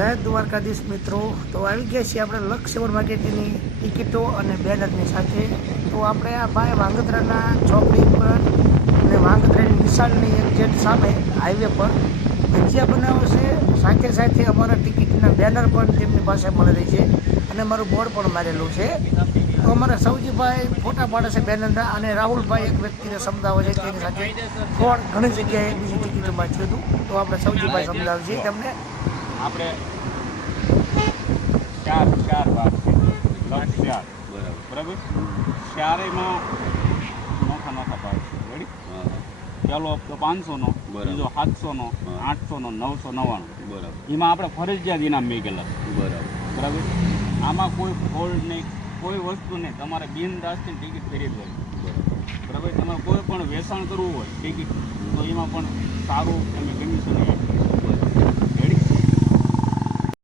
જય દ્વારકાધીશ મિત્રો. તો આવી ગયા છીએ આપણે લક્ષ સેવન માર્કેટની ટિકિટો અને બેનરની સાથે. તો આપણે આ ભાઈ વાંગત્રાના ચોકડી પર અને વાંગત્રાની નિશાળની એક્ઝેક્ટ સામે હાઈવે પર ભજીયા બનાવે છે. સાથે સાથે અમારા ટિકિટના બેનર પણ તેમની પાસે મળી રહી છે અને અમારું બોર્ડ પણ મારેલું છે. તો અમારા સૌજીભાઈ ફોટા પાડે છે બેનરના, અને રાહુલભાઈ એક વ્યક્તિને સમજાવે છે તેની સાથે ફોન ઘણી જગ્યાએ બીજી ટિકિટોમાં થયું હતું. તો આપણે સૌજીભાઈ સમજાવે છે તમને. આપણે ચાર ભાગ છે, લક્ષ ચાર. બરાબર. ચારેયમાં નોખા ભાગ છે. રેડી? ચાલો હપ્તો 500નો, બીજો 700નો, 800નો, 999. બરાબર. એમાં આપણે ફરજિયાત ઇનામ મેળવેલા. બરાબર. આમાં કોઈ ફોલ્ડ નહીં, કોઈ વસ્તુ નહીં. તમારે બિનદાસથી ટિકિટ ખરીદવાની. બરાબર. તમારે કોઈ પણ વેચાણ કરવું હોય ટિકિટ, તો એમાં પણ સારું તમે કમિશન